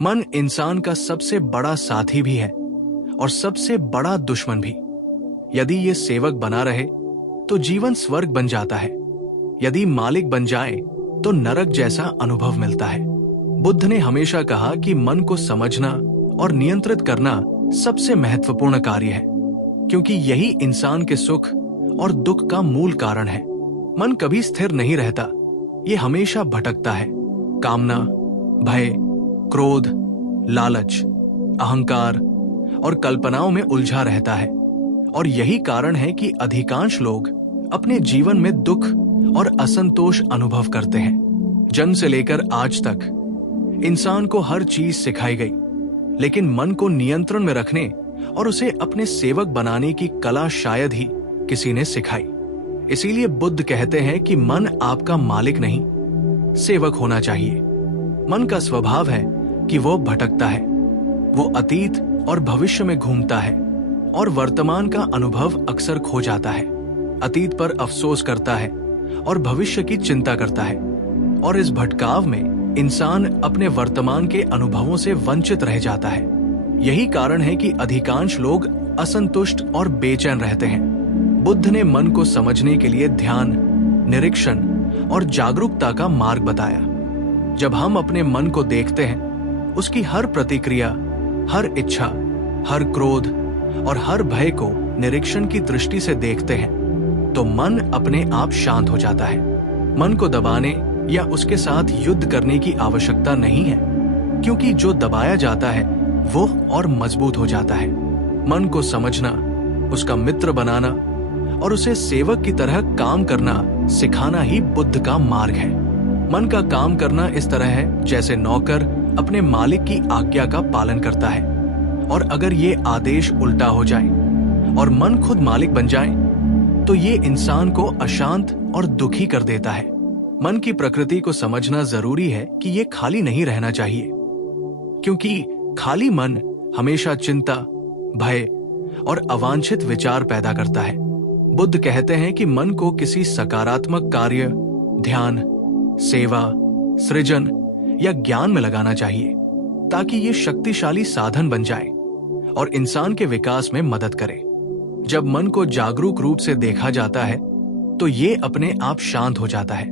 मन इंसान का सबसे बड़ा साथी भी है और सबसे बड़ा दुश्मन भी। यदि ये सेवक बना रहे तो जीवन स्वर्ग बन जाता है, यदि मालिक बन जाए तो नरक जैसा अनुभव मिलता है। बुद्ध ने हमेशा कहा कि मन को समझना और नियंत्रित करना सबसे महत्वपूर्ण कार्य है, क्योंकि यही इंसान के सुख और दुख का मूल कारण है। मन कभी स्थिर नहीं रहता, ये हमेशा भटकता है। कामना, भय, क्रोध, लालच, अहंकार और कल्पनाओं में उलझा रहता है। और यही कारण है कि अधिकांश लोग अपने जीवन में दुख और असंतोष अनुभव करते हैं। जन्म से लेकर आज तक इंसान को हर चीज सिखाई गई, लेकिन मन को नियंत्रण में रखने और उसे अपने सेवक बनाने की कला शायद ही किसी ने सिखाई। इसीलिए बुद्ध कहते हैं कि मन आपका मालिक नहीं, सेवक होना चाहिए। मन का स्वभाव है कि वो भटकता है, वो अतीत और भविष्य में घूमता है और वर्तमान का अनुभव अक्सर खो जाता है। अतीत पर अफसोस करता है और भविष्य की चिंता करता है, और इस भटकाव में इंसान अपने वर्तमान के अनुभवों से वंचित रह जाता है। यही कारण है कि अधिकांश लोग असंतुष्ट और बेचैन रहते हैं। बुद्ध ने मन को समझने के लिए ध्यान, निरीक्षण और जागरूकता का मार्ग बताया। जब हम अपने मन को देखते हैं, उसकी हर प्रतिक्रिया, हर इच्छा, हर क्रोध और हर भय को निरीक्षण की दृष्टि से देखते हैं, तो मन अपने आप शांत हो जाता है। मन को दबाने या उसके साथ युद्ध करने की आवश्यकता नहीं है, क्योंकि जो दबाया जाता है वो और मजबूत हो जाता है। मन को समझना, उसका मित्र बनाना और उसे सेवक की तरह काम करना सिखाना ही बुद्ध का मार्ग है। मन का काम करना इस तरह है जैसे नौकर अपने मालिक की आज्ञा का पालन करता है, और अगर ये आदेश उल्टा हो जाए और मन खुद मालिक बन जाए तो ये इंसान को अशांत और दुखी कर देता है। मन की प्रकृति को समझना जरूरी है कि ये खाली नहीं रहना चाहिए, क्योंकि खाली मन हमेशा चिंता, भय और अवांछित विचार पैदा करता है। बुद्ध कहते हैं कि मन को किसी सकारात्मक कार्य, ध्यान, सेवा, सृजन या ज्ञान में लगाना चाहिए, ताकि ये शक्तिशाली साधन बन जाए और इंसान के विकास में मदद करे। जब मन को जागरूक रूप से देखा जाता है तो ये अपने आप शांत हो जाता है,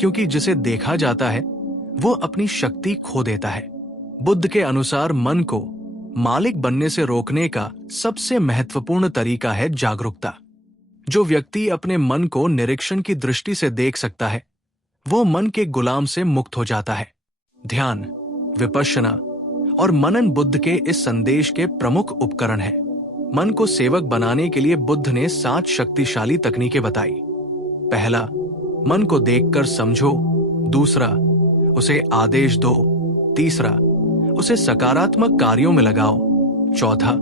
क्योंकि जिसे देखा जाता है वो अपनी शक्ति खो देता है। बुद्ध के अनुसार मन को मालिक बनने से रोकने का सबसे महत्वपूर्ण तरीका है जागरूकता। जो व्यक्ति अपने मन को निरीक्षण की दृष्टि से देख सकता है, वो मन के गुलाम से मुक्त हो जाता है। ध्यान, विपश्यना और मनन बुद्ध के इस संदेश के प्रमुख उपकरण हैं। मन को सेवक बनाने के लिए बुद्ध ने 7 शक्तिशाली तकनीकें बताई। पहला, मन को देखकर समझो। दूसरा, उसे आदेश दो। तीसरा, उसे सकारात्मक कार्यों में लगाओ। चौथा,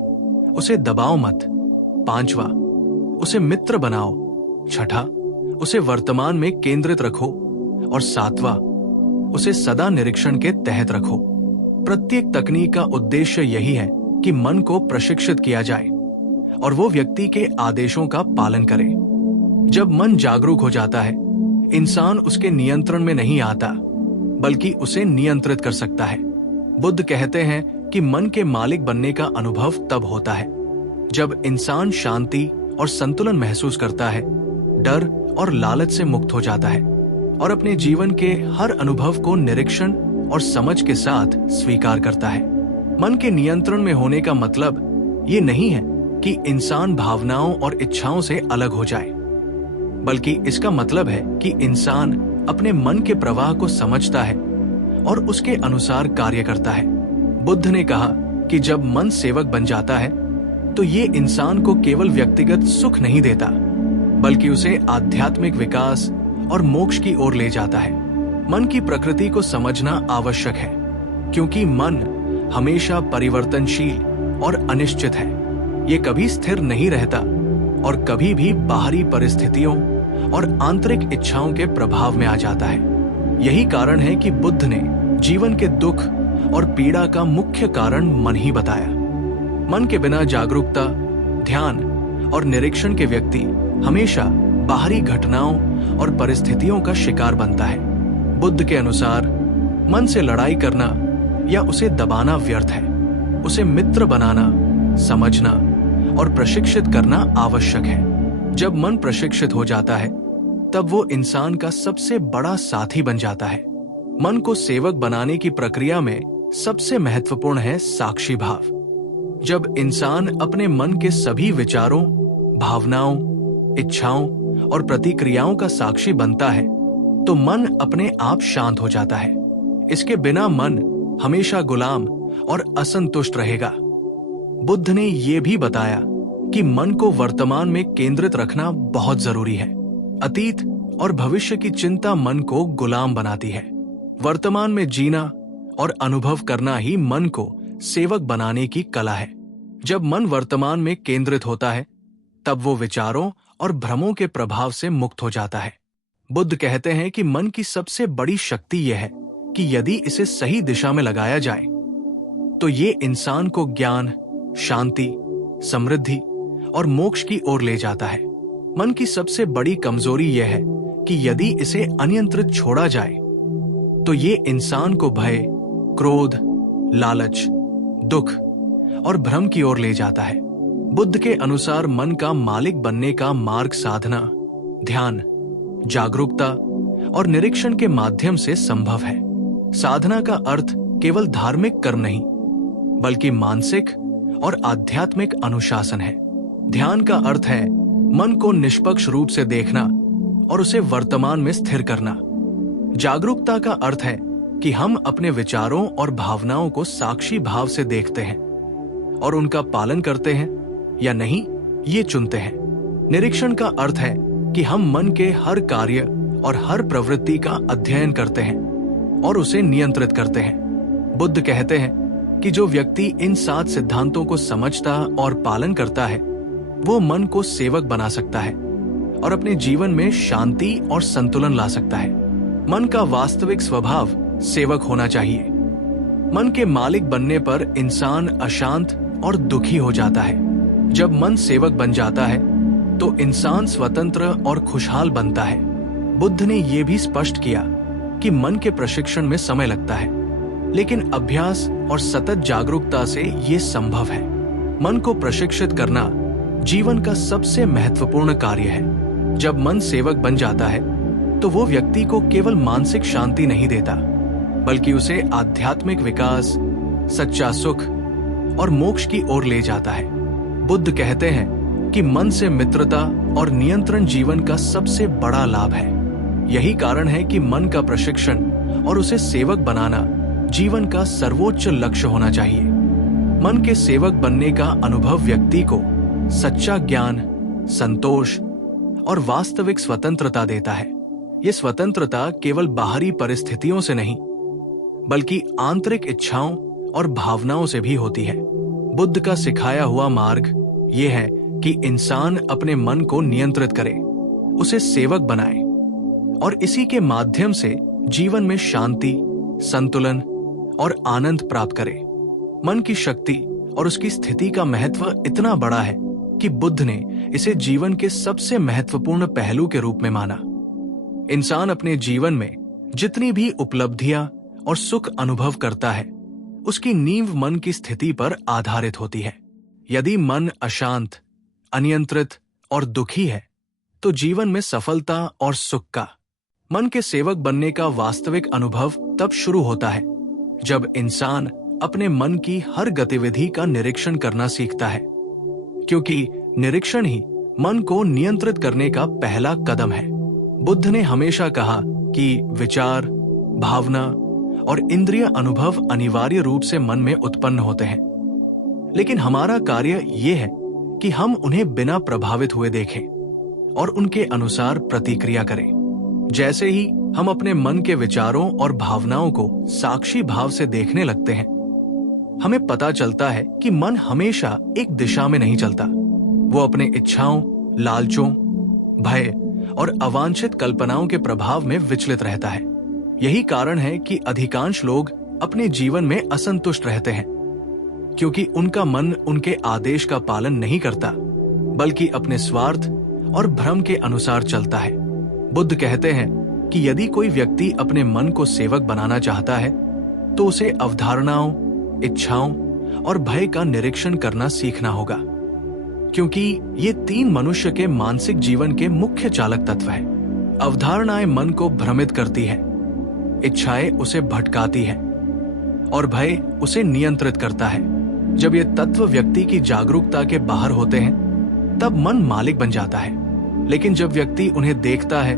उसे दबाओ मत। पांचवा, उसे मित्र बनाओ। छठा, उसे वर्तमान में केंद्रित रखो। और सातवां, उसे सदा निरीक्षण के तहत रखो। प्रत्येक तकनीक का उद्देश्य यही है कि मन को प्रशिक्षित किया जाए और वो व्यक्ति के आदेशों का पालन करे। जब मन जागरूक हो जाता है, इंसान उसके नियंत्रण में नहीं आता, बल्कि उसे नियंत्रित कर सकता है। बुद्ध कहते हैं कि मन के मालिक बनने का अनुभव तब होता है जब इंसान शांति और संतुलन महसूस करता है, डर और लालच से मुक्त हो जाता है और अपने जीवन के हर अनुभव को निरीक्षण और समझ के साथ स्वीकार करता है। मन के नियंत्रण में होने का मतलब ये नहीं है कि इंसान भावनाओं और इच्छाओं से अलग हो जाए, बल्कि इसका मतलब है कि इंसान अपने मन के प्रवाह को समझता है और उसके अनुसार कार्य करता है। बुद्ध ने कहा कि जब मन सेवक बन जाता है तो ये इंसान को केवल व्यक्तिगत सुख नहीं देता, बल्कि उसे आध्यात्मिक विकास और मोक्ष की ओर ले जाता है। मन की प्रकृति को समझना आवश्यक है, क्योंकि मन हमेशा परिवर्तनशील और अनिश्चित है। ये कभी स्थिर नहीं रहता और कभी भी बाहरी परिस्थितियों और आंतरिक इच्छाओं के प्रभाव में आ जाता है। यही कारण है कि बुद्ध ने जीवन के दुख और पीड़ा का मुख्य कारण मन ही बताया। मन के बिना जागरूकता, ध्यान और निरीक्षण के व्यक्ति हमेशा बाहरी घटनाओं और परिस्थितियों का शिकार बनता है। बुद्ध के अनुसार मन से लड़ाई करना या उसे दबाना व्यर्थ है। उसे मित्र बनाना, समझना और प्रशिक्षित करना आवश्यक है। जब मन प्रशिक्षित हो जाता है तब वो इंसान का सबसे बड़ा साथी बन जाता है। मन को सेवक बनाने की प्रक्रिया में सबसे महत्वपूर्ण है साक्षी भाव। जब इंसान अपने मन के सभी विचारों, भावनाओं, इच्छाओं और प्रतिक्रियाओं का साक्षी बनता है तो मन अपने आप शांत हो जाता है। इसके बिना मन हमेशा गुलाम और असंतुष्ट रहेगा। बुद्ध ने यह भी बताया कि मन को वर्तमान में केंद्रित रखना बहुत जरूरी है। अतीत और भविष्य की चिंता मन को गुलाम बनाती है। वर्तमान में जीना और अनुभव करना ही मन को सेवक बनाने की कला है। जब मन वर्तमान में केंद्रित होता है तब वो विचारों और भ्रमों के प्रभाव से मुक्त हो जाता है। बुद्ध कहते हैं कि मन की सबसे बड़ी शक्ति यह है कि यदि इसे सही दिशा में लगाया जाए तो ये इंसान को ज्ञान, शांति, समृद्धि और मोक्ष की ओर ले जाता है। मन की सबसे बड़ी कमजोरी यह है कि यदि इसे अनियंत्रित छोड़ा जाए तो ये इंसान को भय, क्रोध, लालच, दुख और भ्रम की ओर ले जाता है। बुद्ध के अनुसार मन का मालिक बनने का मार्ग साधना, ध्यान, जागरूकता और निरीक्षण के माध्यम से संभव है। साधना का अर्थ केवल धार्मिक कर्म नहीं बल्कि मानसिक और आध्यात्मिक अनुशासन है। ध्यान का अर्थ है मन को निष्पक्ष रूप से देखना और उसे वर्तमान में स्थिर करना। जागरूकता का अर्थ है कि हम अपने विचारों और भावनाओं को साक्षी भाव से देखते हैं और उनका पालन करते हैं या नहीं, ये चुनते हैं। निरीक्षण का अर्थ है कि हम मन के हर कार्य और हर प्रवृत्ति का अध्ययन करते हैं और उसे नियंत्रित करते हैं। बुद्ध कहते हैं कि जो व्यक्ति इन 7 सिद्धांतों को समझता और पालन करता है वो मन को सेवक बना सकता है और अपने जीवन में शांति और संतुलन ला सकता है। मन का वास्तविक स्वभाव सेवक होना चाहिए। मन के मालिक बनने पर इंसान अशांत और दुखी हो जाता है। जब मन सेवक बन जाता है तो इंसान स्वतंत्र और खुशहाल बनता है। बुद्ध ने यह भी स्पष्ट किया कि मन के प्रशिक्षण में समय लगता है, लेकिन अभ्यास और सतत जागरूकता से ये संभव है। मन को प्रशिक्षित करना जीवन का सबसे महत्वपूर्ण कार्य है। जब मन सेवक बन जाता है तो वो व्यक्ति को केवल मानसिक शांति नहीं देता बल्कि उसे आध्यात्मिक विकास, सच्चा सुख और मोक्ष की ओर ले जाता है। बुद्ध कहते हैं कि मन से मित्रता और नियंत्रण जीवन का सबसे बड़ा लाभ है। यही कारण है कि मन का प्रशिक्षण और उसे सेवक बनाना जीवन का सर्वोच्च लक्ष्य होना चाहिए। मन के सेवक बनने का अनुभव व्यक्ति को सच्चा ज्ञान, संतोष और वास्तविक स्वतंत्रता देता है। ये स्वतंत्रता केवल बाहरी परिस्थितियों से नहीं बल्कि आंतरिक इच्छाओं और भावनाओं से भी होती है। बुद्ध का सिखाया हुआ मार्ग ये है कि इंसान अपने मन को नियंत्रित करे, उसे सेवक बनाए और इसी के माध्यम से जीवन में शांति, संतुलन और आनंद प्राप्त करे। मन की शक्ति और उसकी स्थिति का महत्व इतना बड़ा है कि बुद्ध ने इसे जीवन के सबसे महत्वपूर्ण पहलू के रूप में माना। इंसान अपने जीवन में जितनी भी उपलब्धियां और सुख अनुभव करता है उसकी नींव मन की स्थिति पर आधारित होती है। यदि मन अशांत, अनियंत्रित और दुखी है तो जीवन में सफलता और सुख का, मन के सेवक बनने का वास्तविक अनुभव तब शुरू होता है जब इंसान अपने मन की हर गतिविधि का निरीक्षण करना सीखता है, क्योंकि निरीक्षण ही मन को नियंत्रित करने का पहला कदम है। बुद्ध ने हमेशा कहा कि विचार, भावना और इंद्रिय अनुभव अनिवार्य रूप से मन में उत्पन्न होते हैं, लेकिन हमारा कार्य ये है कि हम उन्हें बिना प्रभावित हुए देखें और उनके अनुसार प्रतिक्रिया करें। जैसे ही हम अपने मन के विचारों और भावनाओं को साक्षी भाव से देखने लगते हैं, हमें पता चलता है कि मन हमेशा एक दिशा में नहीं चलता। वो अपने इच्छाओं, लालचों, भय और अवांछित कल्पनाओं के प्रभाव में विचलित रहता है। यही कारण है कि अधिकांश लोग अपने जीवन में असंतुष्ट रहते हैं, क्योंकि उनका मन उनके आदेश का पालन नहीं करता बल्कि अपने स्वार्थ और भ्रम के अनुसार चलता है। बुद्ध कहते हैं कि यदि कोई व्यक्ति अपने मन को सेवक बनाना चाहता है तो उसे अवधारणाओं, इच्छाओं और भय का निरीक्षण करना सीखना होगा, क्योंकि ये तीन मनुष्य के मानसिक जीवन के मुख्य चालक तत्व हैं। अवधारणाएं मन को भ्रमित करती है, इच्छाएं उसे भटकाती है और भय उसे नियंत्रित करता है। जब ये तत्व व्यक्ति की जागरूकता के बाहर होते हैं, तब मन मालिक बन जाता है। लेकिन जब व्यक्ति उन्हें देखता है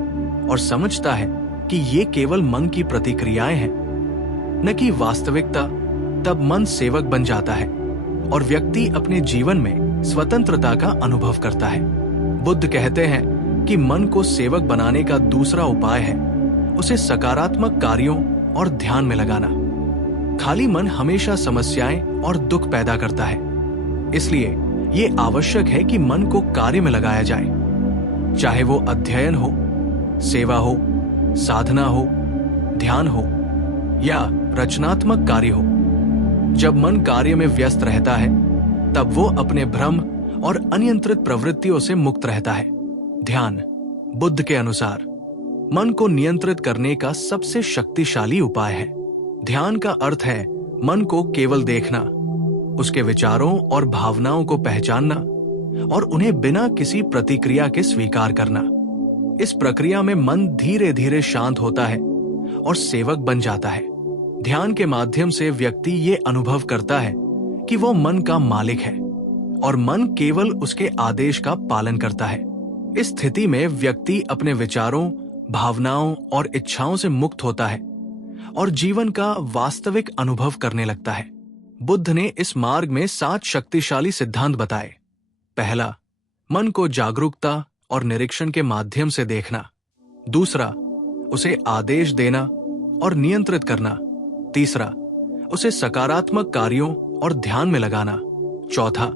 और समझता है कि ये केवल मन की प्रतिक्रियाएं हैं, न कि वास्तविकता, तब मन सेवक बन जाता है और व्यक्ति अपने जीवन में स्वतंत्रता का अनुभव करता है। बुद्ध कहते हैं कि मन को सेवक बनाने का दूसरा उपाय है उसे सकारात्मक कार्यों और ध्यान में लगाना। खाली मन हमेशा समस्याएं और दुख पैदा करता है, इसलिए ये आवश्यक है कि मन को कार्य में लगाया जाए, चाहे वो अध्ययन हो, सेवा हो, साधना हो, ध्यान हो या रचनात्मक कार्य हो। जब मन कार्य में व्यस्त रहता है, तब वो अपने भ्रम और अनियंत्रित प्रवृत्तियों से मुक्त रहता है। ध्यान बुद्ध के अनुसार मन को नियंत्रित करने का सबसे शक्तिशाली उपाय है। ध्यान का अर्थ है मन को केवल देखना, उसके विचारों और भावनाओं को पहचानना और उन्हें बिना किसी प्रतिक्रिया के स्वीकार करना। इस प्रक्रिया में मन धीरे धीरे शांत होता है और सेवक बन जाता है। ध्यान के माध्यम से व्यक्ति ये अनुभव करता है कि वो मन का मालिक है और मन केवल उसके आदेश का पालन करता है। इस स्थिति में व्यक्ति अपने विचारों, भावनाओं और इच्छाओं से मुक्त होता है और जीवन का वास्तविक अनुभव करने लगता है। बुद्ध ने इस मार्ग में 7 शक्तिशाली सिद्धांत बताए। पहला, मन को जागरूकता और निरीक्षण के माध्यम से देखना। दूसरा, उसे आदेश देना और नियंत्रित करना। तीसरा, उसे सकारात्मक कार्यों और ध्यान में लगाना। चौथा,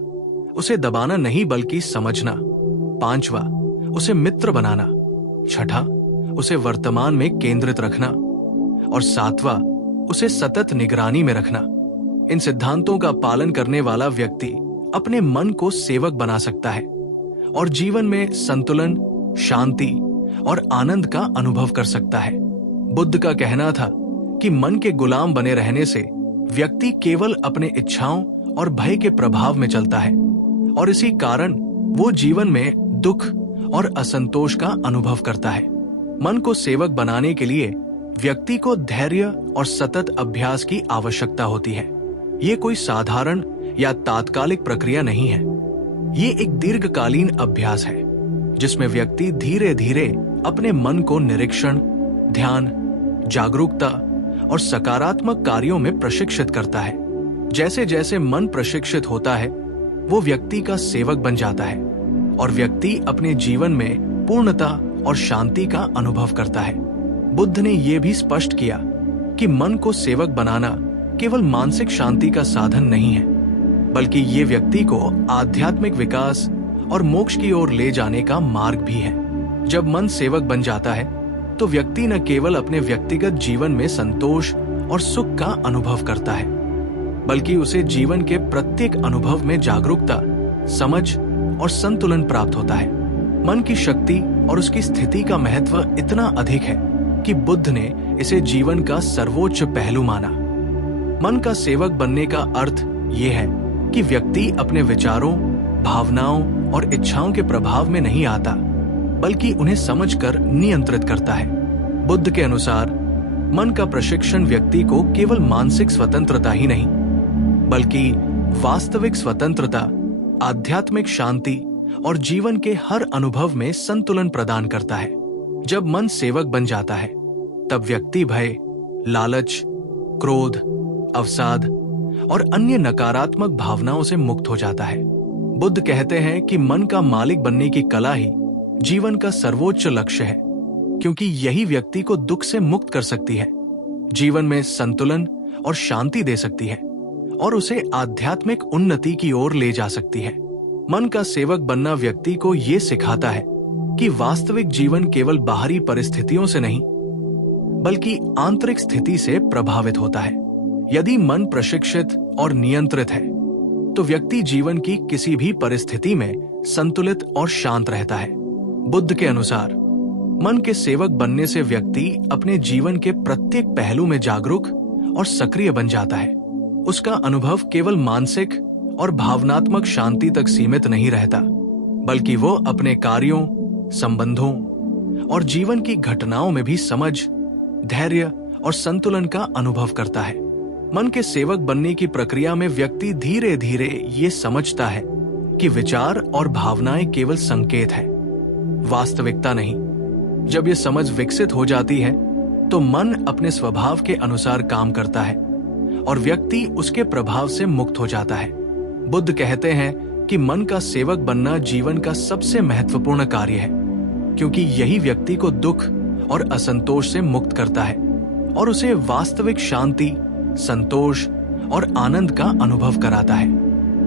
उसे दबाना नहीं बल्कि समझना। पांचवा, उसे मित्र बनाना। छठा, उसे वर्तमान में केंद्रित रखना और सातवां, उसे सतत निगरानी में रखना। इन सिद्धांतों का पालन करने वाला व्यक्ति अपने मन को सेवक बना सकता है और जीवन में संतुलन, शांति और आनंद का अनुभव कर सकता है। बुद्ध का कहना था कि मन के गुलाम बने रहने से व्यक्ति केवल अपने इच्छाओं और भय के प्रभाव में चलता है और इसी कारण वो जीवन में दुख और असंतोष का अनुभव करता है। मन को सेवक बनाने के लिए व्यक्ति को धैर्य और सतत अभ्यास की आवश्यकता होती है। ये कोई साधारण या तात्कालिक प्रक्रिया नहीं है। ये एक दीर्घकालीन अभ्यास है जिसमें व्यक्ति धीरे धीरे अपने मन को निरीक्षण, ध्यान, जागरूकता और सकारात्मक कार्यों में प्रशिक्षित करता है। जैसे जैसे मन प्रशिक्षित होता है, वो व्यक्ति का सेवक बन जाता है और व्यक्ति अपने जीवन में पूर्णता और शांति का अनुभव करता है। बुद्ध ने यह भी स्पष्ट किया कि मन को सेवक बनाना केवल मानसिक शांति का साधन नहीं है, बल्कि ये व्यक्ति को आध्यात्मिक विकास और मोक्ष की ओर ले जाने का मार्ग भी है। जब मन सेवक बन जाता है, तो व्यक्ति न केवल अपने व्यक्तिगत जीवन में संतोष और सुख का अनुभव करता है, बल्कि उसे जीवन के प्रत्येक अनुभव में जागरूकता, समझ और संतुलन प्राप्त होता है। मन की शक्ति और उसकी स्थिति का महत्व इतना अधिक है कि बुद्ध ने इसे जीवन का सर्वोच्च पहलू माना। मन का सेवक बनने का अर्थ ये है कि व्यक्ति अपने विचारों, भावनाओं और इच्छाओं के प्रभाव में नहीं आता, बल्कि उन्हें समझकर नियंत्रित करता है। बुद्ध के अनुसार मन का प्रशिक्षण व्यक्ति को केवल मानसिक स्वतंत्रता ही नहीं, बल्कि वास्तविक स्वतंत्रता, आध्यात्मिक शांति और जीवन के हर अनुभव में संतुलन प्रदान करता है। जब मन सेवक बन जाता है, तब व्यक्ति भय, लालच, क्रोध, अवसाद और अन्य नकारात्मक भावनाओं से मुक्त हो जाता है। बुद्ध कहते हैं कि मन का मालिक बनने की कला ही जीवन का सर्वोच्च लक्ष्य है, क्योंकि यही व्यक्ति को दुख से मुक्त कर सकती है, जीवन में संतुलन और शांति दे सकती है और उसे आध्यात्मिक उन्नति की ओर ले जा सकती है। मन का सेवक बनना व्यक्ति को ये सिखाता है कि वास्तविक जीवन केवल बाहरी परिस्थितियों से नहीं, बल्कि आंतरिक स्थिति से प्रभावित होता है। यदि मन प्रशिक्षित और नियंत्रित है, तो व्यक्ति जीवन की किसी भी परिस्थिति में संतुलित और शांत रहता है। बुद्ध के अनुसार मन के सेवक बनने से व्यक्ति अपने जीवन के प्रत्येक पहलू में जागरूक और सक्रिय बन जाता है। उसका अनुभव केवल मानसिक और भावनात्मक शांति तक सीमित नहीं रहता, बल्कि वो अपने कार्यों, संबंधों और जीवन की घटनाओं में भी समझ, धैर्य और संतुलन का अनुभव करता है। मन के सेवक बनने की प्रक्रिया में व्यक्ति धीरे धीरे ये समझता है कि विचार और भावनाएं केवल संकेत है, वास्तविकता नहीं। जब ये समझ विकसित हो जाती है तो मन अपने स्वभाव के अनुसार काम करता है और व्यक्ति उसके प्रभाव से मुक्त हो जाता है। बुद्ध कहते हैं कि मन का सेवक बनना जीवन का सबसे महत्वपूर्ण कार्य है, क्योंकि यही व्यक्ति को दुख और असंतोष से मुक्त करता है और उसे वास्तविक शांति, संतोष और आनंद का अनुभव कराता है।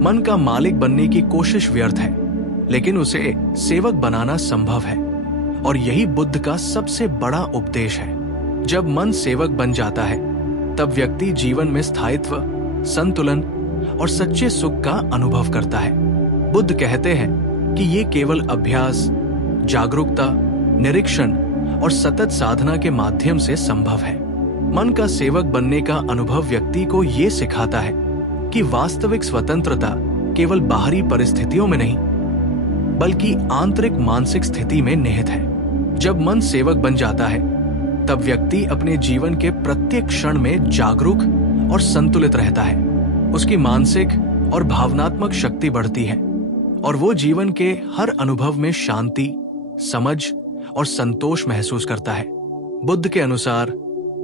मन का मालिक बनने की कोशिश व्यर्थ है, लेकिन उसे सेवक बनाना संभव है, और यही बुद्ध का सबसे बड़ा उपदेश है। जब मन सेवक बन जाता है तब व्यक्ति जीवन में स्थायित्व, संतुलन और सच्चे सुख का अनुभव करता है। बुद्ध कहते हैं कि ये केवल अभ्यास, जागरूकता, निरीक्षण और सतत साधना के माध्यम से संभव है। मन का सेवक बनने का अनुभव व्यक्ति को ये सिखाता है कि वास्तविक स्वतंत्रता केवल बाहरी परिस्थितियों में नहीं, बल्कि आंतरिक मानसिक स्थिति में निहित है। जब मन सेवक बन जाता है तब व्यक्ति अपने जीवन के प्रत्येक क्षण में जागरूक और संतुलित रहता है। उसकी मानसिक और भावनात्मक शक्ति बढ़ती है और वो जीवन के हर अनुभव में शांति, समझ और संतोष महसूस करता है। बुद्ध के अनुसार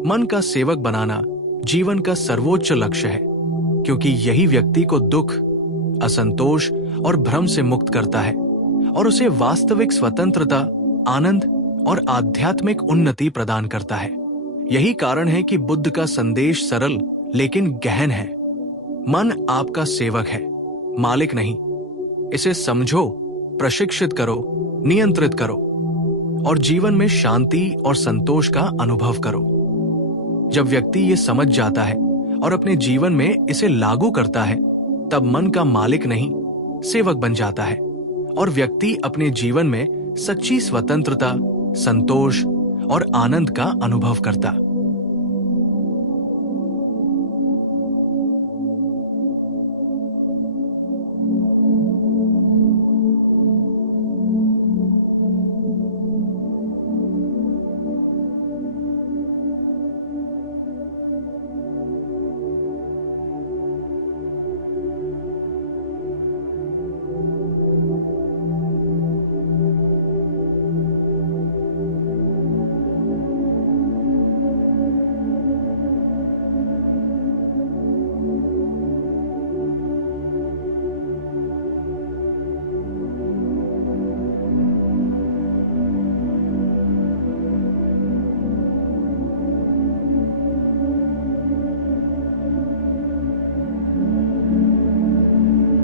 मन का सेवक बनाना जीवन का सर्वोच्च लक्ष्य है, क्योंकि यही व्यक्ति को दुख, असंतोष और भ्रम से मुक्त करता है और उसे वास्तविक स्वतंत्रता, आनंद और आध्यात्मिक उन्नति प्रदान करता है। यही कारण है कि बुद्ध का संदेश सरल लेकिन गहन है। मन आपका सेवक है, मालिक नहीं। इसे समझो, प्रशिक्षित करो, नियंत्रित करो और जीवन में शांति और संतोष का अनुभव करो। जब व्यक्ति ये समझ जाता है और अपने जीवन में इसे लागू करता है, तब मन का मालिक नहीं, सेवक बन जाता है और व्यक्ति अपने जीवन में सच्ची स्वतंत्रता, संतोष और आनंद का अनुभव करता।